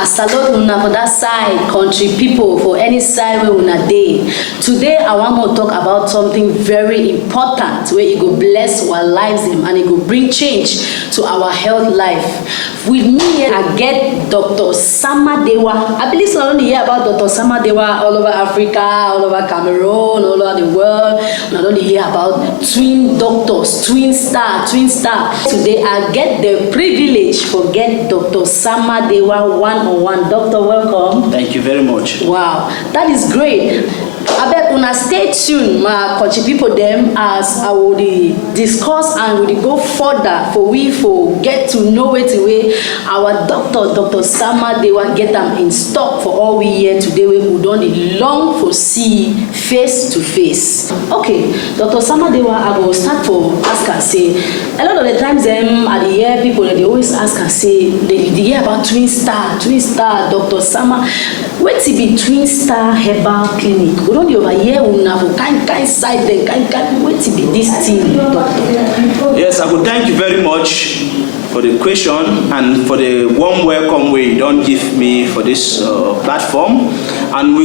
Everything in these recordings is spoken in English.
I salute una for that side, country people, for any side where una dey. Today, I want to talk about something very important where it go bless our lives and it go bring change to our health life. With me here, I get Dr. Samadewa. I believe so only hear about Dr. Samadewa all over Africa, all over Cameroon, all over the world. Not only hear about twin doctors, twin star. Today, I get the privilege for get Dr. Samadewa one-on-one. Doctor, welcome. Thank you very much. Wow, that is great. I bet una stay tuned, my country people them, as I will discuss and will go further for we for get to know it way our Dr. Samadewa get them in stock for all we here today. We don't long for see face to face. Okay, Dr. Samadewa, I will start for ask and say a lot of the times them at the year people they always ask and say they hear about twin star, Dr. Sama. What's it be twin star herbal clinic? We don't over here una for kind side then kind what's it be this thing, doctor? Yes, I would thank you very much for the question and for the warm welcome way you don't give me for this platform. And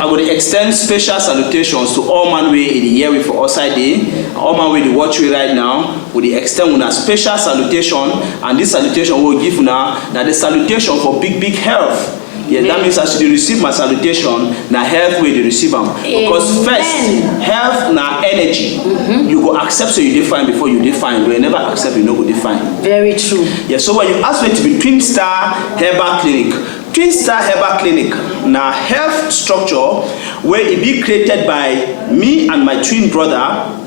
I would extend special salutations to all man way in the year with for outside day, all man way the watch we right now. With the extend una special salutation, and this salutation will give now the salutation for big health. Yeah, that means as you receive my salutation, now health will receive them. Because first, health now energy. You go accept so you define before you define. When you never accept, you know go define. Very true. Yeah, so when you ask me to be Twin Star Herbal Clinic, Twin Star Herbal Clinic now health structure where it be created by me and my twin brother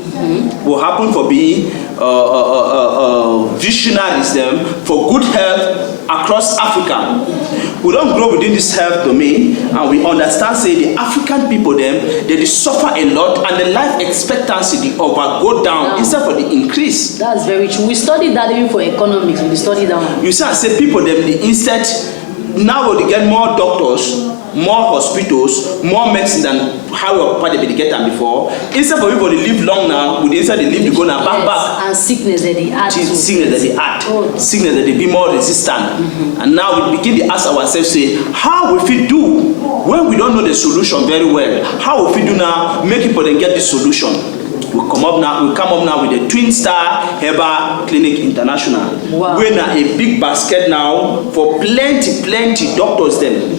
will happen for being visionaries them for good health across Africa. We don't grow within this health domain, and we understand say the African people them they suffer a lot, and the life expectancy the over go down instead for the increase. That's very true. We studied that even for economics. We studied that one. You see, I say people them the instead now they get more doctors, more hospitals, more medicine than how they get them before. Instead for people to live long now, with instead they live to go now back. And sickness that they add. Sickness that they add. Sickness that they be more resistant. And now we begin to ask ourselves, say, how will we do when we don't know the solution very well? How will we do now make people then get the solution? We come up now with the Twin Star Herbal Clinic International. Wow. We're now a big basket now for plenty doctors then.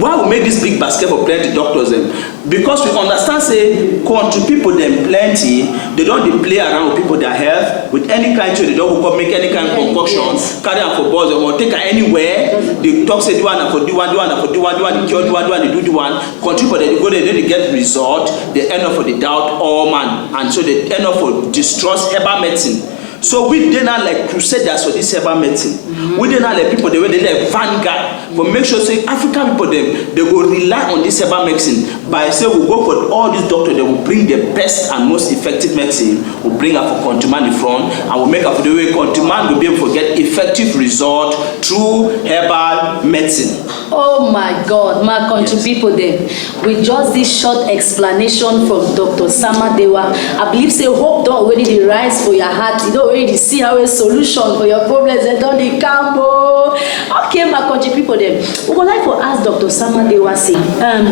Why we make this big basket for plenty doctors then? Because we understand say country people them plenty, they don't play around with people their health with any kind of they don't make any kind of concoction, carry them for balls or take her anywhere. They talk say do one for do one, they cure do one, they do the one. Country people they go there, they get result, they end up for the doubt all man, and so they end up for distrust herbal medicine. So we did not like crusaders for this herbal medicine. We did not like people they were like vanguard, but make sure say African people they will rely on this herbal medicine by say we go for all these doctors, they will bring the best and most effective medicine, will bring up for country man in front, and will make up for the way country man will be able to get effective result through herbal medicine. Oh my God, my country people then, with just this short explanation from Dr. Samadewa, I believe say hope don't already rise for your heart. You don't already see how a solution for your problems and don't they come. Okay, my country people then, we would like to ask Dr. Samadewa say,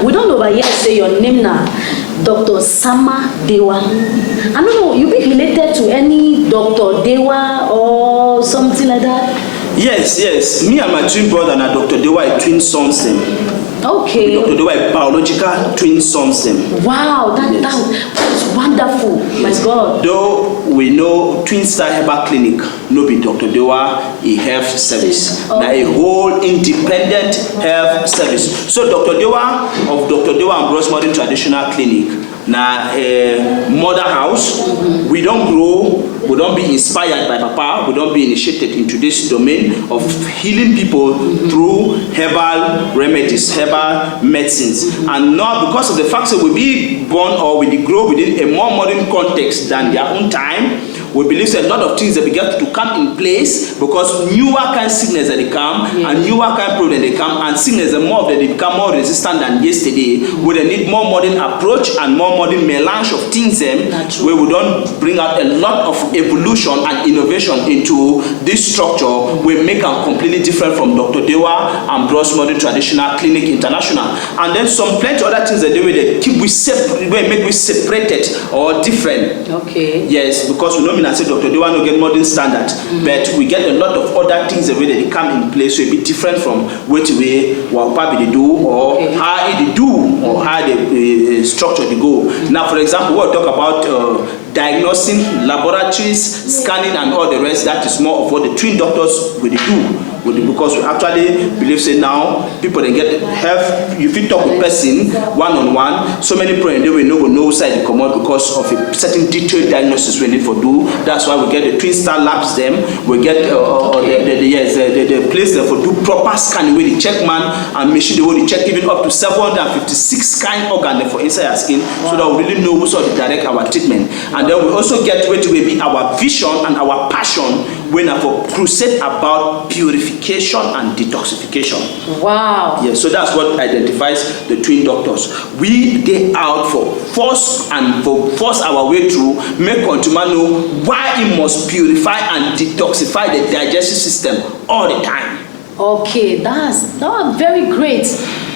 we don't over here say your name now, Dr. Samadewa. I don't know, you be related to any Dr. Dewa or something like that? Yes. Me and my twin brother and Dr. Dewa are twin sons them. Okay. Dr. Dewa are biological twin sons them. Wow, that's wonderful. My God. Though we know Twin Star Herbal Clinic, no be Dr. Dewa a health service. Now a whole independent health service. So Dr. Dewa of Dr. Dewa and Bros Modern Traditional Clinic. Now a mother house, we don't grow, we don't be inspired by Papa, we don't be initiated into this domain of healing people through herbal remedies, herbal medicines. And now because of the fact that we be born or we grow within a more modern context than their own time, we believe say a lot of things that begin to come in place because newer kind of sickness that they come and newer kind of problem they come, and sickness the more that they become more resistant than yesterday. We they need more modern approach and more modern melange of things where we don't bring out a lot of evolution and innovation into this structure. We make them completely different from Dr. Dewa and Bros Modern Traditional Clinic International. And then some plenty other things that they keep we separate, make we separated or different. Okay. Yes, because we know me and say Dr. Dewa no get modern standard, but we get a lot of other things the way that they come in place, so it be different from what probably they do or how they do or how the structure they go. Now, for example, we'll talk about diagnosing, laboratories, scanning, and all the rest. That is more of what the twin doctors will do. Because we actually believe say now people they get help. If you talk with person one-on-one, so many people they will know no side they come out because of a certain detailed diagnosis we need for do. That's why we get the twin star labs them. We get the place there for do proper scanning where the check man and machine the way they check even up to 756 kind organ for inside our skin, so that we really know who sort of direct our treatment. And then we also get where to be our vision and our passion when for crusade about purification and detoxification. Wow. Yeah, so that's what identifies the twin doctors. We they out for force our way through, make consumer know why it must purify and detoxify the digestive system all the time. Okay, that was very great.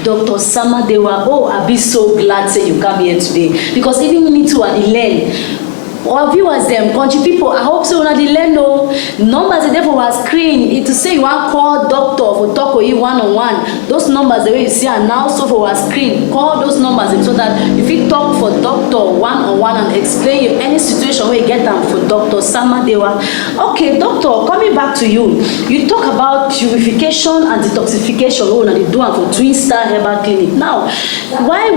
Dr. Sama Dewa, I'll be so glad say you come here today, because even me too I learn. Our viewers them, country people, I hope so when they learn no numbers are there for our screen. It to say you want call doctor for talk or you one-on-one. Those numbers the way you see are now so for our screen. Call those numbers so that if you talk for doctor one-on-one and explain you any situation where you get them for Dr. Sama Dewa. Okay, doctor, coming back to you. You talk about purification and detoxification. What they do for Twin Star Herbal Clinic. Now, why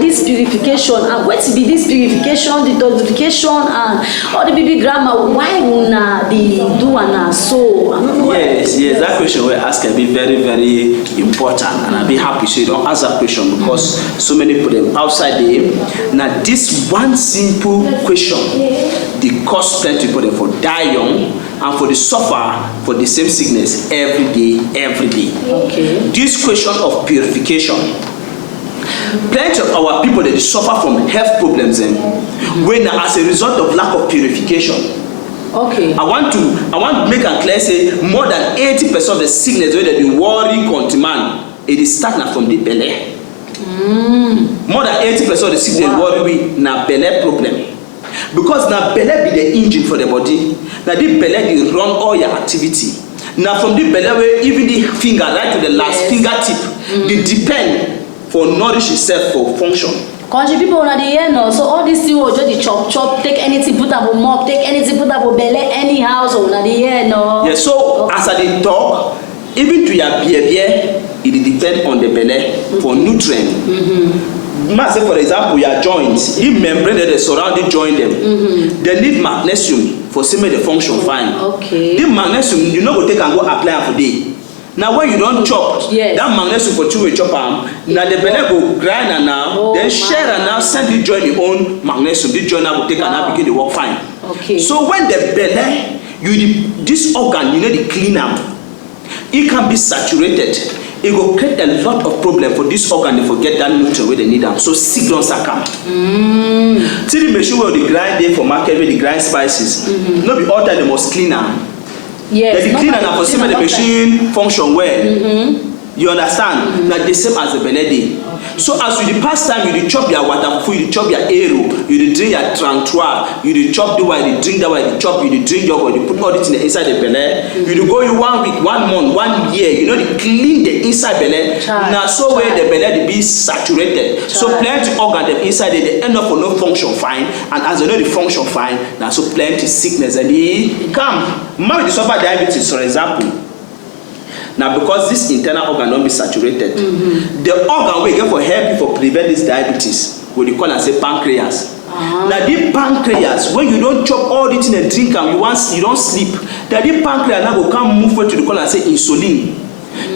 this purification and what be this purification? Detoxification and all the baby grammar, why una the do and so? Yes, that question we ask will be very, very important, and I'll be happy so you don't ask that question because so many people them outside there. Now this one simple question, the cause plenty people for die young and for the suffer for the same sickness every day. Okay. This question of purification. Plenty of our people they suffer from health problems when as a result of lack of purification. Okay. I want to make a clear say more than 80% of the sickness where they worry continue, it is starting from the belly. More than 80% of the sickness worry we na belly problem. Because na belly be the engine for the body. Now the belly they run all your activity. Now from the belly where even the finger right to the last fingertip, they depend for nourish itself for function. Country people on the end no, so all these things will just chop, take anything, put up a mop, take anything, put up a belly, any house on the end no. Yeah, so as I did talk, even to your behavior, it depends on the belly for nutrient. Say for example, your joints, the membrane that surround the joint them, they need magnesium for see the function fine. Okay. The magnesium you know go take and go apply for day. Now when you don't chop, that magnesium for two-way chop now the belly go grind and now, then share and now send the joint the own magnesium. The joint now will take and now begin to work fine. Okay. So when the belly, this organ, you need to clean up. It can be saturated. It will create a lot of problem for this organ to forget that nutrient where they need them. So signals are come. See the machine where they grind there for market where they grind spices. Not be all time the most cleaner. Yes, the cleaner now for see the machine function well. You understand? Like the same as the belly. So as you the past time you chop your water food, you chop your arrow, you drink your trantoire, you chop the way, you drink that way, you chop, you drink yogurt, you put all this in the inside the belly. You go you 1 week, 1 month, 1 year, you know they clean the inside belly. Now so where the belly be saturated. So plenty organ them inside they end up for no function fine, and as they know the function fine, now so plenty sickness and they come. Maybe they suffer diabetes for example. Now, because this internal organ don't be saturated, the organ we get for help for prevent this diabetes, what you call and say pancreas. Now, the pancreas, when you don't chop all the things and drink them, you don't sleep. That the pancreas now will come move to the call and say insulin.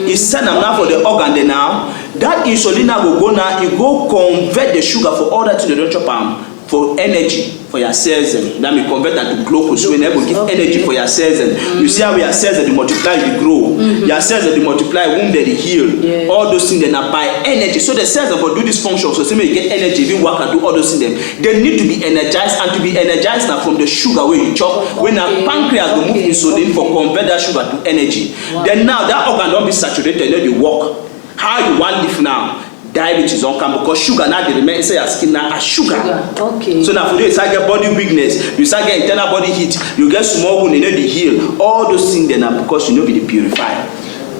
It's send them now for the organ then now. That insulin now will go now, it go convert the sugar for all that they don't chop them for energy for your cells and that may convert that to glucose when they will give energy for your cells and you see how your cells that they multiply they grow your cells that they multiply womb that they heal all those things then are by energy so the cells that will do this function so say you get energy even work and do all those things they need to be energized and to be energized now from the sugar where you chop when our pancreas will move insulin for convert that sugar to energy then now that organ don't be saturated then you work how you want live now diabetes don't come because sugar now they remain inside your skin now as sugar. Okay. So now for you start get body weakness, you start get internal body heat, you get small wound, you know the heal. All those things then are because you know be the purifier.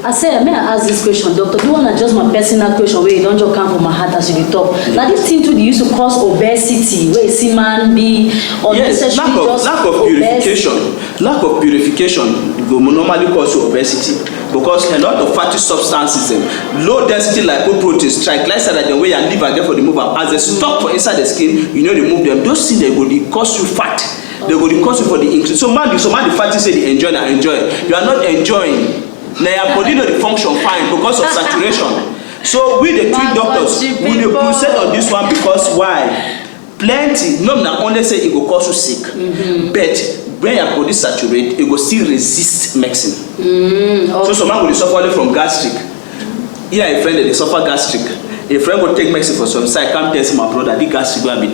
I say, may I ask this question, doctor? Do you want to just my personal question where you don't just come from my heart as you talk? Now this thing too they used to cause obesity, where see man be unnecessary lack of purification will normally cause obesity. Because a lot of fatty substances, low density lipoproteins, triglycerides, the way your liver get for the move as they stop for inside the skin, you know they move them. Those things they will cause you fat. They will cause you for the increase. So man the fatty say they enjoy and enjoy. You are not enjoying. Now your body not the function fine because of saturation. So we the twin doctors we dey proceed on this one because why? Plenty. No, not only say it will cause you sick, but when your body saturate, it will still resist medicine. Okay. So some man will suffer from gastric. Here a friend they suffer gastric. A friend will take medicine for some side, come tell my brother the gastric will be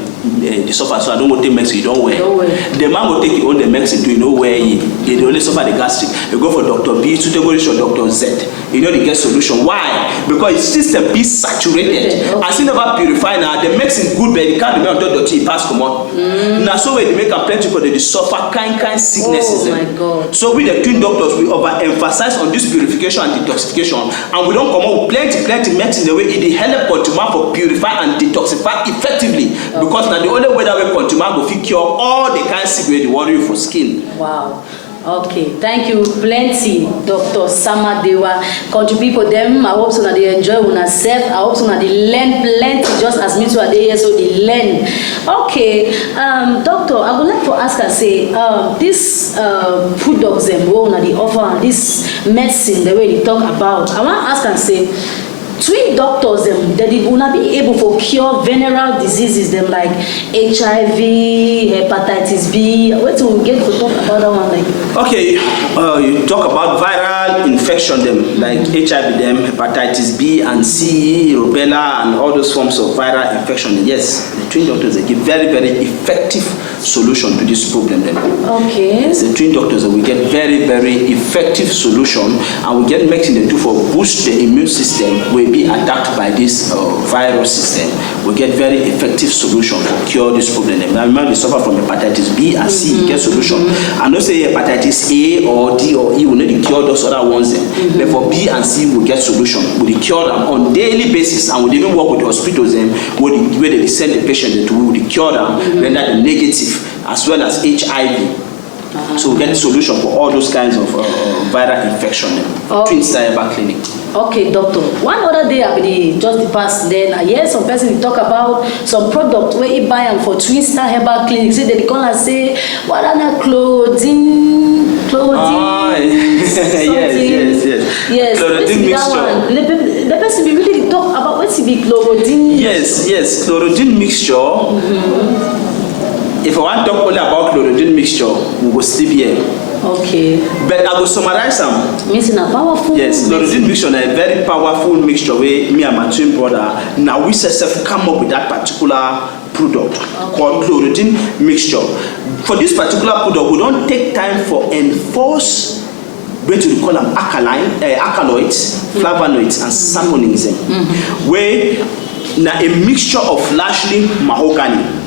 the suffer, so I don't go take medicine, you don't wear. The man will take all the medicine to you know where he only suffer the gastric. You go for Dr. B, suitable for Dr. Z. You know the get solution. Why? Because his system is saturated. Okay. As he never purify now, the medicine good, but the can't remain until dirty pass come out. Now so when they make a plenty for the suffer kind sicknesses. Oh my God. So we the twin doctors we overemphasize on this purification and detoxification, and we don't come out with plenty medicine the way it help continue for purify and detoxify effectively because now the only way that we continue go fit cure all the kind of sick wey dey worry you for skin. Wow. Okay, thank you plenty, Dr. Samadewa. Country people, them, I hope so that they enjoy una self. I hope so that they learn plenty, just as me too are there, so they learn. Okay, doctor, I would like to ask and say, this products them, what they offer, this medicine, the way they talk about, I want to ask and say, twin doctors them that they will not be able to cure venereal diseases them like HIV, hepatitis B. Where to get to talk about that one like? Okay, you talk about viral infection them like HIV them, hepatitis B and C, rubella and all those forms of viral infection. Yes, the twin doctors they give very effective solution to this problem then. Okay. Yes, the twin doctors will get very effective solution and we get medicine they do for boost the immune system. We be attacked by this virus system, we get very effective solution to cure this problem. Now remember they suffer from hepatitis B and C, get solution. I don't say hepatitis A or D or E will not cure those other ones. But for B and C we get solution. We cure them on daily basis and we even work with the hospitals where they send the patient to we cure them, render them negative as well as HIV. So we get a solution for all those kinds of viral infection. Twin Star Herbal Clinic. Okay, doctor. One other day I be just the past then I hear some person talk about some product where he buy them for Twin Star Herbal Clinic. Say they call and say what are the chlorine. Yes. Chlorine mixture. The person be really talk about what's it be chlorine. Yes. Chlorine mixture. If I want to talk only about chlorine mixture, we will sleep here. Okay. But I will summarize them. Means in a powerful. Yes, chlorine mixture is a very powerful mixture where me and my twin brother now we self come up with that particular product called chlorine mixture. For this particular product, we don't take time for enforce. Where to call them alkaloids, flavonoids, and saponins. Where now a mixture of largely mahogany.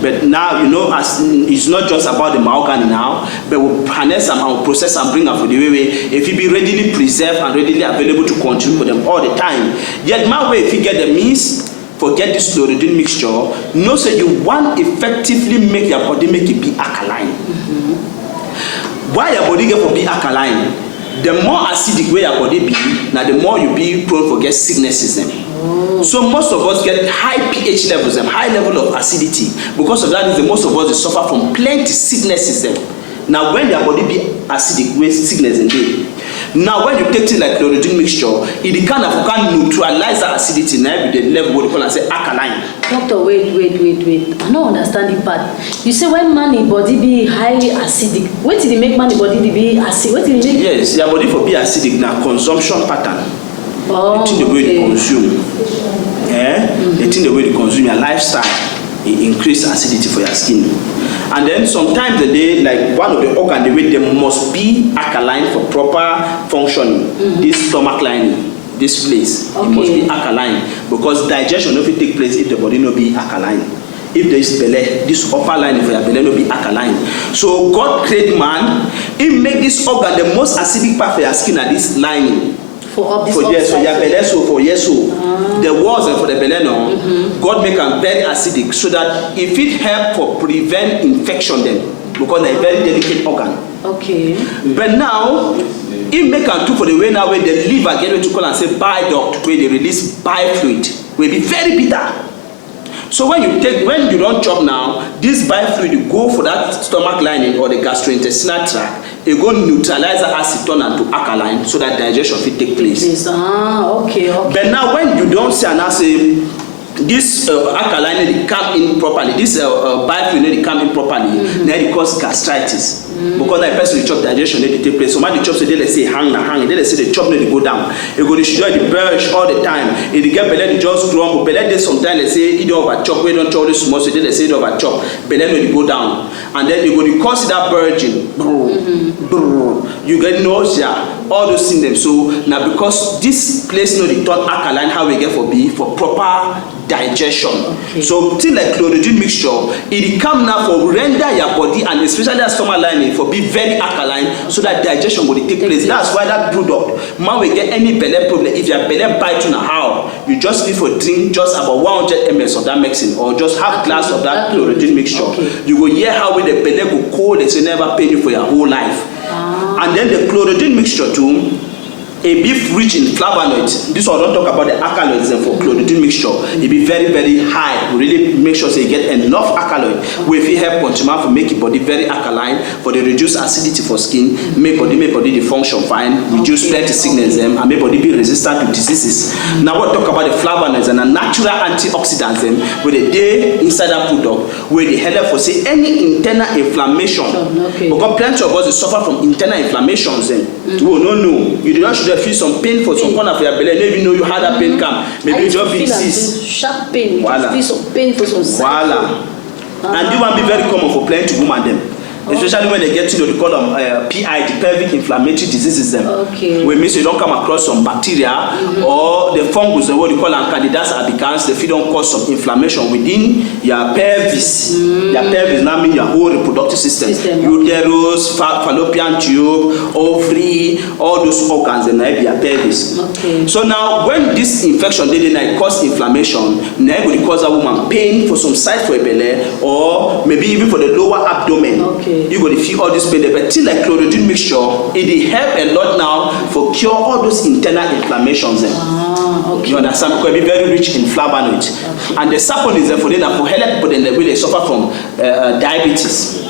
But now you know as it's not just about the mahogany now, but we'll harness them and we'll process and bring them for the way if it be readily preserved and readily available to consume for them all the time. Yet my way if you get the means forget this chlorine mixture, no say you want effectively make your body make it be alkaline. Why your body get to be alkaline? The more acidic way your body be, now the more you be prone to get sicknesses. So most of us get high pH levels and high level of acidity. Because of that, most of us suffer from plenty sicknesses. Now when their body be acidic, with sickness in day. Now when you take things like chlorogen mixture, it kind of can neutralize that acidity na every the level what they call and say alkaline. Doctor, wait. I don't understand the part. You say when man body be highly acidic. What did it make man body be acidic? What did it make? Yes, your body for be acidic now consumption pattern. Oh, the way you consume. The thing the way you consume your lifestyle, it increase acidity for your skin. And then sometimes the day, like one of the organ, the way they must be alkaline for proper functioning. This stomach lining, this place, it must be alkaline because digestion no fit take place if the body no be alkaline. If there is belly, this upper lining for your belly no be alkaline. So God create man, he make this organ the most acidic part for your skin and this lining. For your belly, so for the walls and for the belly no, God make them very acidic so that if it help for prevent infection them because they're very delicate organ. Okay. But now, it make them too for the way now where the liver get what you call and say bile duct where they release bile fluid will be very bitter. So when you don't chop now, this bile fluid go for that stomach lining or the gastrointestinal tract, it go neutralize the acid turn into alkaline so that digestion will take place. Okay. But now when you don't say and I say this alkaline they come in properly, this bile fluid they come in properly, then it cause gastritis. Because that person chop digestion they take place. So when the chop say they say hang, then they say the chop they go down. It go destroy the purge all the time. If they get belly they just grumble. Belly they sometimes they say it over chop, we don't chop this small, so they say it over chop. Belly they go down. And then they go to cause that purging. You get nausea, all those things. So now because this place they turn alkaline how we get for proper digestion. So things like chlorogen mixture, it come now for render your body and especially that stomach lining for be very alkaline so that digestion will take place. That's why that product, man will get any belly problem. If your belly bite you now how, you just need for drink just about 100 ml of that medicine or just half glass of that chlorogen mixture. You will hear how the belly go cold and never pain you for your whole life. And then the chlorogen mixture too, a beef rich in flavonoids. This one don't talk about the alkaloids for chlorogen mixture. It be very, very high. We really make sure you get enough alkaloid. Where if you help consumer for make your body very alkaline, for the reduce acidity for skin, make body the function fine, reduce plenty sickness and make body be resistant to diseases. Now we'll talk about the flavonoids and the natural antioxidants where they day inside that product where they help for say any internal inflammation. Because plenty of us suffer from internal inflammations no. You do not should feel some pain for some corner of your belly. You don't even know you had that pain come. Maybe you just be disease. Sharp pain. You feel some pain for some side. And this one be very common for plenty women them. Especially when they get to they call them PI, the pelvic inflammatory diseases them. Where means you don't come across some bacteria or the fungus, what you call them candidas albicans, they don't cause some inflammation within your pelvis. Your pelvis now means your whole reproductive system. Uterus, fallopian tube, ovary, all those organs and your pelvis. So now when this infection they cause inflammation, now will cause a woman pain for some side for a belly or maybe even for the lower abdomen. You go to feel all this pain, but things like chlorogen mixture, it help a lot now for cure all those internal inflammations. You understand? Because it be very rich in flavonoids. And the saponin is for them for help people in the way they suffer from diabetes.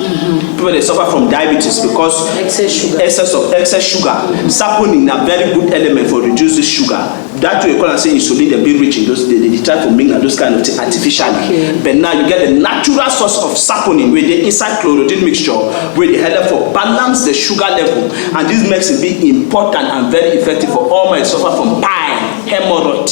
People they suffer from diabetes because excess sugar. Saponin is a very good element for reduce the sugar. That way you call and say insulin they be rich in those they try to make those kind of things artificially. But now you get the natural source of saponin where they inside chlorogen mixture where they help for balance the sugar level, and this makes it be important and very effective for all my suffer from bile, hemorrhoid.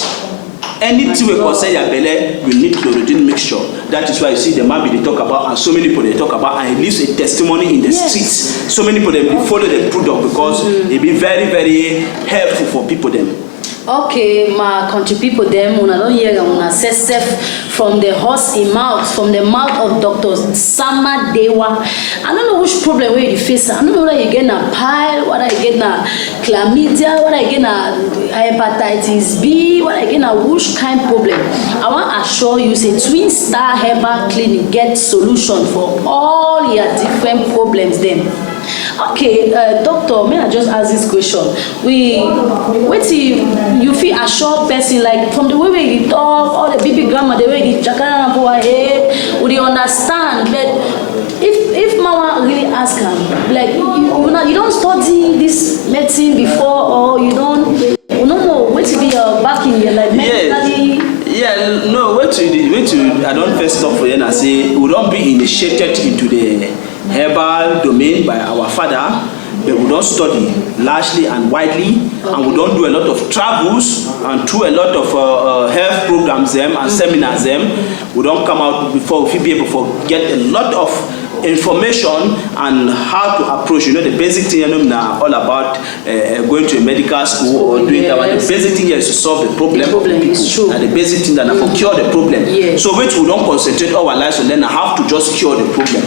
Anything we concern your belly, we need chlorogen mixture. That is why you see the man they talk about, and so many people they talk about, and it leaves a testimony in the streets. So many people they follow the product because it be very, very helpful for people them. Okay, my country people them una don't hear una say from the horse mouth, from the mouth of doctors Sama Dewa. I don't know which problem where you face. I don't know whether you get a pile, whether you get a chlamydia, whether you get a hepatitis B, whether you get a which kind problem. I want to assure you, say Twin Star Herbal Clinic get solution for all your different problems then. Okay, doctor, may I just ask this question? Wait till you feel a short person, like from the way we talk, all the baby grandma, the way they chakana go ahead, would you understand? But if mama really ask him, like you you don't study this medicine before, or you don't know what to be back in your like medically. Yeah, no, wait to I don't first stop for you and say we don't be initiated into the herbal domain by our father, but we don't study largely and widely, and we don't do a lot of travels and through a lot of health programs and seminars we don't come out before we be able to get a lot of information and how to approach, the basic thing now all about going to a medical school or doing that one. The basic thing here is to solve the problem. Is true. And the basic thing that for cure the problem. Yes. So which we don't concentrate our lives on learn how to just cure the problem.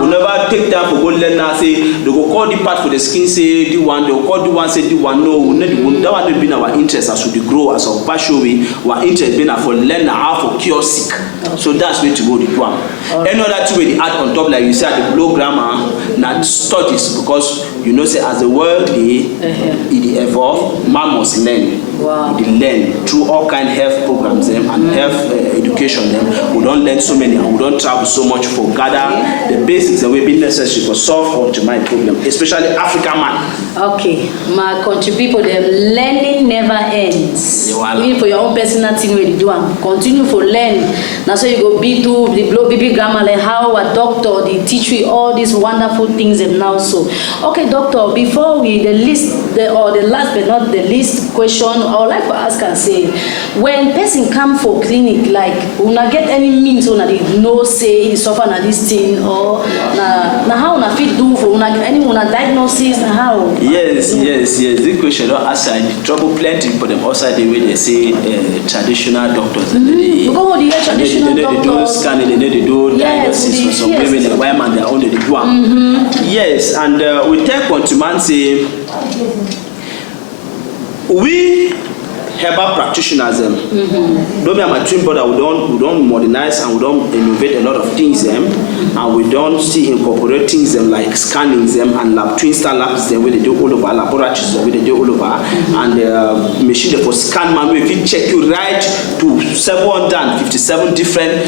We never take time to go learn now, say they go call the part for the skin, say the one, they will call the one, say the one. No, that one will be our interest as we grow as our passion way, our interest being for learn how to cure sick. So that's where to go the one. Any other two way they add on top, like you said, the blow grammar, not studies, because say as the world it evolve, man must learn. Wow. They learn through all kind of health programs and health education. We don't learn so many and we don't travel so much for gather the basics that will be necessary for solve all to my problem, especially African man. Okay, my country people, the learning never ends. Even for your own personal thing where you do and continue for learn. Now so you go be to the blow baby grammar, like how a doctor they teach you all these wonderful things and now so. Okay, doctor, before we the last but not the least question, I would like to ask and say, when person come for clinic, like una get any means una they know say suffer na this thing or na how una fit do for una any una diagnosis na how? Yes. This question don't aside trouble plenty for them outside the way they say traditional doctors. Because the traditional doctors they do scanning, they do diagnosis for some women, the women they only do one. Yes, and we take on to man say we herbal practitioners don't be my twin brother, we don't modernize and we don't innovate a lot of things and we don't see incorporate things like scanning and twin star labs where they do all over laboratories where they do all over and machine for scan man if you check you right to 757 different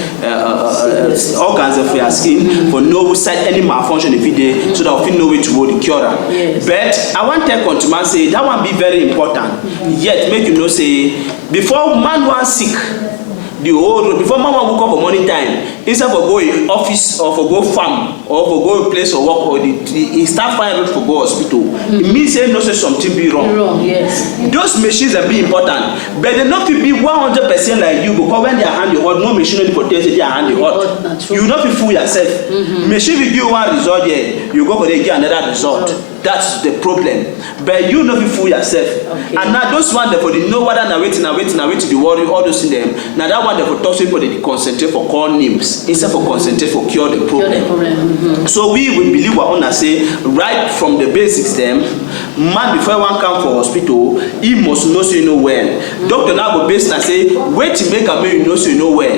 organs of your skin for no side any malfunction if you did so that we know where to go the cure. Yes. But I want to take on to man say that one be very important. Yet make you know say before man was sick, before man woke up for morning time, instead of go in office or for go farm or for go place or work or he start finding road for go hospital. It means say no say something be wrong. Yes. Those machines are be important, but they not be 100% like you because when they are hand you hot, no machine only for they are hand you hot. You not be fool yourself. Machine will give you one result here, you go for they get another result. That's the problem. But you not be fool yourself. Okay. And now those one that for the know whether now waiting the worry all those in them. Now that one that for talk to people they concentrate for call names instead for concentrate for cure the problem. So we will believe what wanna say right from the basics them. Man before one come for hospital, he must know so you know well. Doctor now go base and say wait to make a man you know so you know well.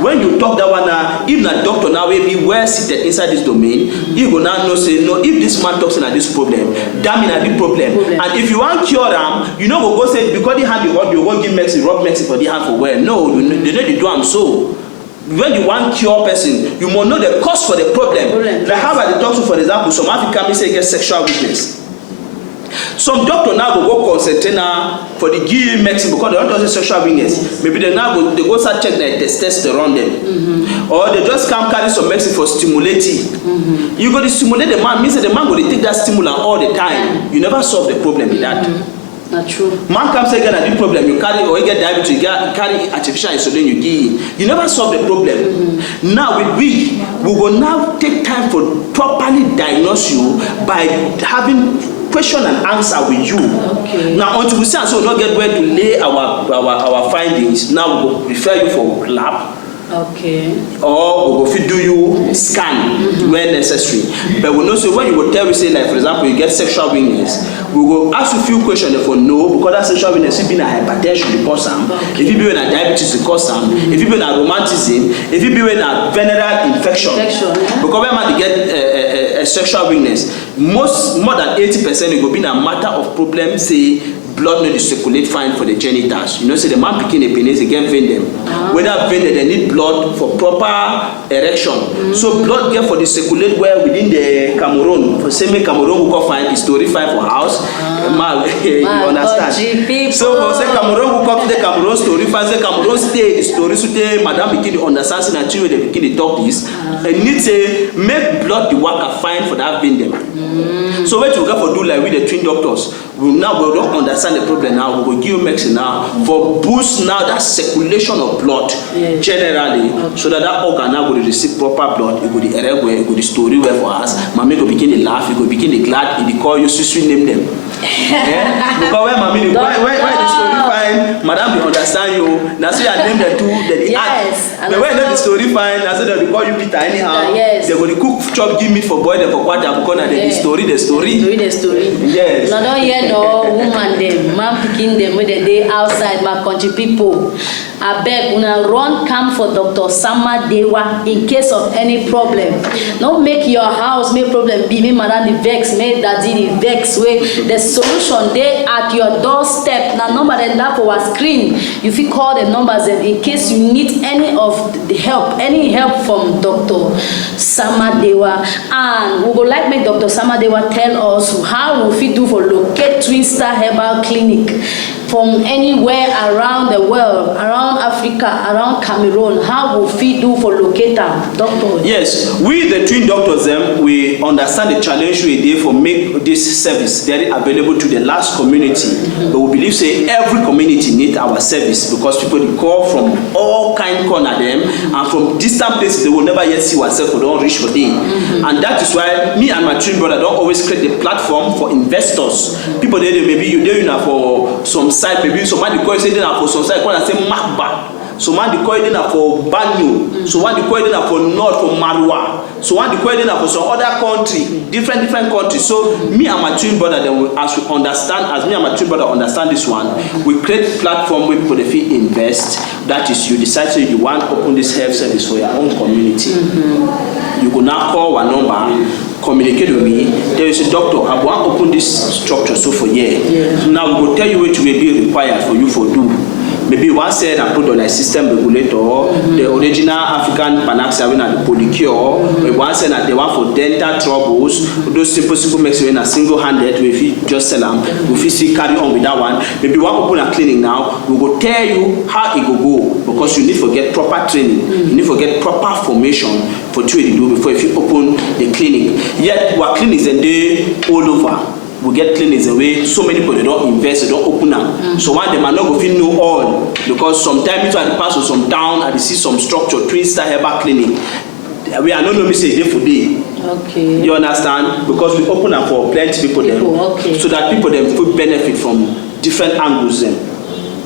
When you talk that one now, if the doctor now will be well seated inside this domain, he will now know say no if this man talks about this problem, that mean a big problem. And if you want cure them, you know go say because the hand you got, you won't give medicine, rub medicine for the hand for well. No, they know they do them so. When you want cure person, you must know the cause for the problem. Like how I talk to for example, some African may say get sexual weakness. Some doctor now go concentrate now for the give medicine because they don't say sexual weakness. Maybe they now go start check their testosterone them, or they just come carry some medicine for stimulating. You go to stimulate the man, means that the man go to take that stimulant all the time. You never solve the problem with that. Not true. Man comes again and the problem you carry or you get diabetes, you carry artificial insulin you give. You never solve the problem. Now with we will now take time for properly diagnose you by having question and answer with you. Okay. Now until we say so we not get where to lay our findings, now we will refer you for lab. Okay. Or we go fit do you scan when necessary. But we know say when you go tell we say like for example you get sexual weakness, we go ask you few questions for no because that sexual weakness if be na hypertension the cause am, if it be na diabetes the cause am, if it be na romanticism, if it be na venereal infection. Because when man get a sexual weakness, more than 80% it go be a matter of problem say blood no dey circulate fine for the genitals. You know, say the man pikin a penis, they get vein them. Whether vein they need blood for proper erection. So blood get for the circulate well within the Cameroon. For same Cameroon we go find the story fine for house. You understand? So for say Cameroon we come to the Cameroon story fine. Say Cameroon stay the story so they madam pikin understand say na true they pikin dey talk this. And need say make blood the worker fine for that vein them. So what we got for do like with the twin doctors, we don't understand the problem now. We will give you medicine now for boost now that circulation of blood generally, so that organ now will receive proper blood. It will the erect where it will the story where for us. Mommy go begin to laugh, it will begin to glad. It call you sweet name them. Because when mommy where the story fine, madam they understand you. Now so you name the two that the act. But when the story fine, now so they call you Peter anyhow. They go to cook chop give meat for boy them for quarter because the story. The story. Yes. Now don't hear no woman them, man picking them when they outside my country people. I beg una run come for Dr. Sama Dewa in case of any problem. Don't make your house make problem be me madam the vex, make daddy the vex way. The solution they at your doorstep. Now number then that for our screen. You fit call the numbers and in case you need any of the help, any help from Dr. Sama Dewa. And we would like make Dr. Sama Dewa tell us how we fit do for locate Twin Star Herbal Clinic from anywhere around the world, around Africa, around Cameroon. How will we do for locate them, doctor? Yes, we the twin doctors we understand the challenge we did for make this service very available to the last community. But we believe say every community need our service because people they call from all kind corner them and from distant places they will never yet see ourselves we don't reach for them. And that is why me and my twin brother don't always create a platform for investors. People they maybe you do for some side, maybe somebody call say for some side, call and say Makba. So one the call for Banyu. So one the call for North for Marwa. So one the call for some other country, different countries. So me and my twin brother, then as we understand, as me and my twin brother understand this one, we create platform where people if you invest. That is, you decide so you want to open this health service for your own community. You go now call one number. Communicate with me. There is a doctor. I want to open this structure so for year. So now we will tell you what will be required for you for do. Maybe one said I put on a system regulator, the original African Panaxia and the polycure. Maybe one said that they want for dental troubles. Those simple medicine a single-handed. If you just sell them, if you see carry on with that one. Maybe one open a clinic now. We will tell you how it will go because you need to get proper training. You need to get proper formation for what you do before if you open the clinic. Yet our clinics and they all over. We get clinics away. So many people they don't invest, they don't open them. So one they might not go fit know all because sometimes you are the pass of some town and they see some structure, Twin Star Herbal Clinic. We are not normally say day for day. Okay. You understand? Because we open them for plenty people then. Okay. So that people then will benefit from different angles then.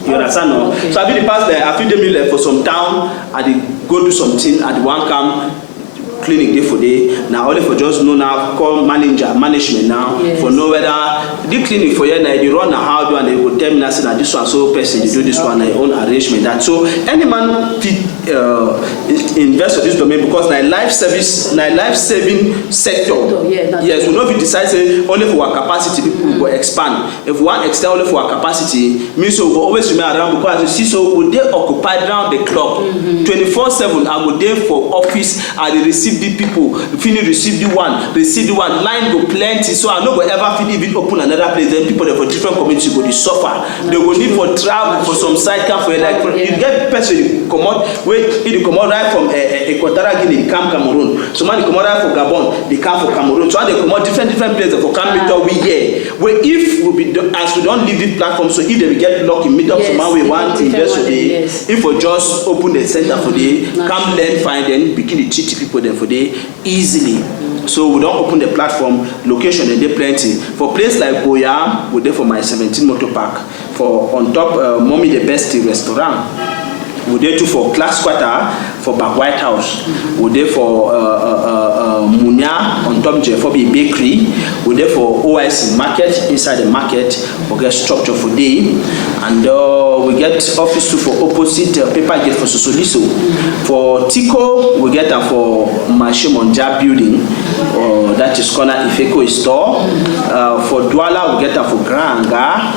You understand now? Okay. So I been the past there, I feel them for some town and they go do something and the one come clinic day for day. Now only for just know now call management now for know whether the clinic for you now they run a how do and they will tell me that this one so person they do this one their own arrangement that so any man fit invest in this domain because na life saving sector. Yes, we know if we decide say only for our capacity people will expand. If we want extend only for our capacity means so we will always remain around because as you see so we dey occupied around the clock 24/7 I go there for office and they receive the people finish receive the one line go plenty so I no go ever fit even open another place then people for different community go dey suffer they go need for travel for some side camp for like you get person comot wey e comot right from Equatorial Guinea come Cameroon so man comot right for Gabon they come for Cameroon so they comot different places for come meet up we here where if we be as we don leave this platform so if they will get lucky meet up some we want invest for day if we just open the center for day come learn find then begin to treat people there for day easily. So we don't open the platform location and they plenty for place like Boya we there for my 17 motor park for on top Mommy the Best restaurant we there too for class quarter for back White House we there for Munya on top Jefobi Bakery. We there for OIC market. Inside the market, we get structure for day, and we get office too for opposite paper gate for Sosoliso. For Tico, we get them for Mashimonja building, that is corner Ifeko store. For Douala, we get them for Granga,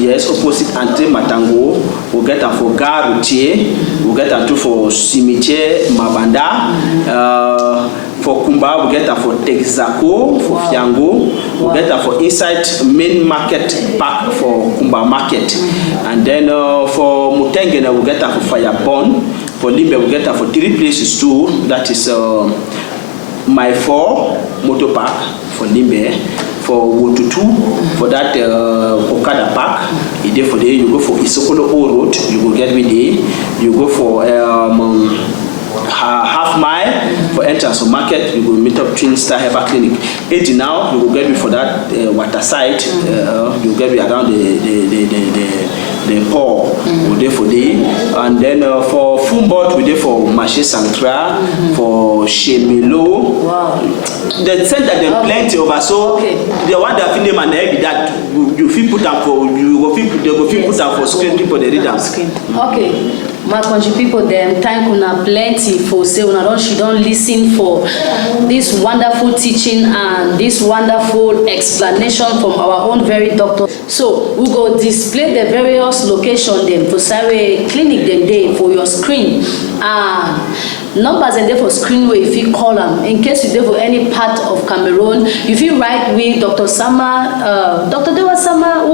yes, opposite Ante Matango. We get them for Gare Routier. We get them too for Cimetière Mabanda. For Kumba, we get them for Texaco, for Fiango. We get them for inside main market park for Kumba market. And then for Mutengene, we get them for Firebone. For Limbe, we get them for 3 places too. That is My 4 Motor Park for Limbe. For Wotutu, for that Okada Park, you there for there. You go for Isokolo O Road, you go get me there. You go for half mile for entrance to market, you will meet up Twin Star Herbal Clinic. 80 now, you will get me for that water side, you will get me around the pole, we there for day. And then for Fumbot, we there for Marché Sanctra, for Chemelo. Wow. The center they plenty over, so the one that film and every that you feel put up for you go feel they go feel put up for screen people they read them. Okay. My country people, them thank una plenty for say una she don't listen for this wonderful teaching and this wonderful explanation from our own very doctor. So we go display the various location them for say clinic them day for your screen. Numbers and there for screen where if you call them in case you there for any part of Cameroon, if you write with Dr. Sama, Dr. Dewa Sama,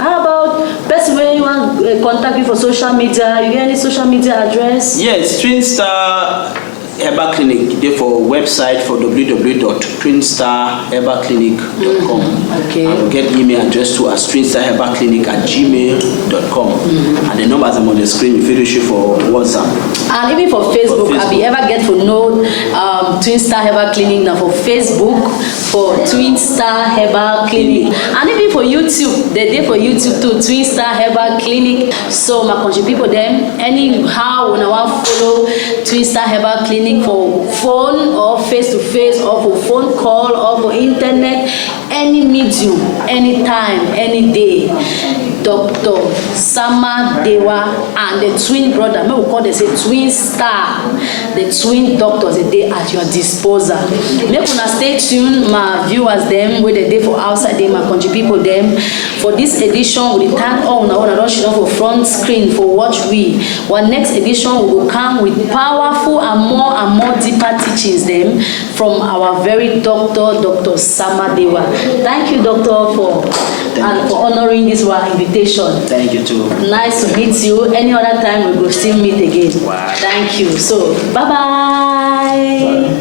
how about best way you want contact you for social media? You get any social media address? Yes, Twin Star Herbal Clinic. There for website for www.twinstarherbalclinic.com. Okay. And we'll get email address to us twinstarherbalclinic@gmail.com. And the numbers are on the screen. You feel free for WhatsApp. And even for Facebook, have you ever get to know Twin Star Herbal Clinic now for Facebook for Twin Star Herbal Clinic, and even for YouTube, they did for YouTube too, Twin Star Herbal Clinic. So my country people them anyhow when I want follow Twin Star Herbal Clinic for phone or face to face or for phone call or for internet, any medium, anytime, any day. Dr. Sama Dewa and the twin brother, maybe we call them say Twin Star, the twin doctors, a day at your disposal. Make una stay tuned, my viewers them, where they day for outside them, my country people them. For this edition, we thank all una rush for front screen for watch we. Our next edition we will come with powerful and more deeper teachings them from our very doctor, Dr. Sama Dewa. Thank you, doctor, for honoring this our invitation. Thank you too. Nice to meet you. Any other time we will still meet again. Wow. Thank you. So bye bye.